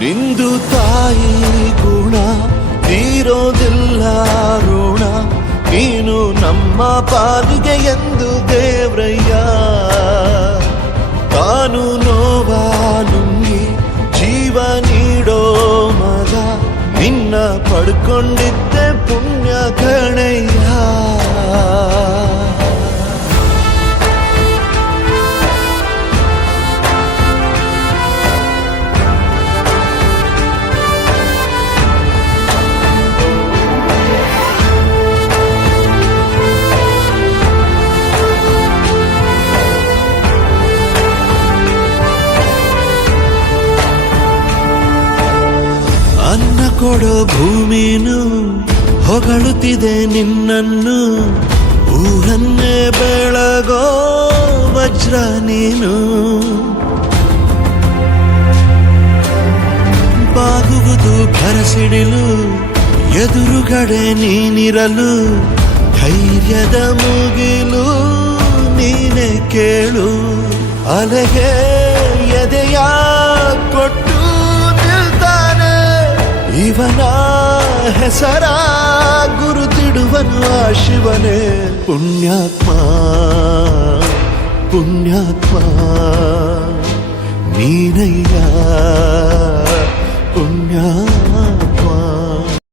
ನಿಂದು ತಾಯಿ ಗುಣ ತೀರೋದಿಲ್ಲ ಋಣ, ನೀನು ನಮ್ಮ ಪಾಲಿಗೆ ಎಂದು ದೇವ್ರಯ್ಯ. ತಾನು ನೋವಾಲುಂಗಿ ಜೀವ ನೀಡೋ ಮಗ, ನಿನ್ನ ಪಡ್ಕೊಂಡಿದ್ದೆ ಪುಣ್ಯ ಗಣಯ್ಯ. ಅನ್ನ ಕೊಡೋ ಭೂಮಿನು ಹೊಗಳುತ್ತಿದೆ ನಿನ್ನನ್ನು, ಊರನ್ನೇ ಬೆಳಗೋ ವಜ್ರ ನೀನು. ಬಾಗುವುದು ಭರಸಿಡಿಲು ಎದುರುಗಡೆ ನೀನಿರಲು, ಧೈರ್ಯದ ಮುಗಿಲು ನೀನೆ ಕೇಳು. ಅಲೆಗೆ ಎದೆಯ ಕೊಟ್ಟು ಇವನ ಹೆಸರ ಗುರುತಿಡುವನು ಆ ಶಿವನೇ. ಪುಣ್ಯಾತ್ಮ ಪುಣ್ಯಾತ್ಮ ನೀನಯ್ಯ, ಪುಣ್ಯಾತ್ಮ.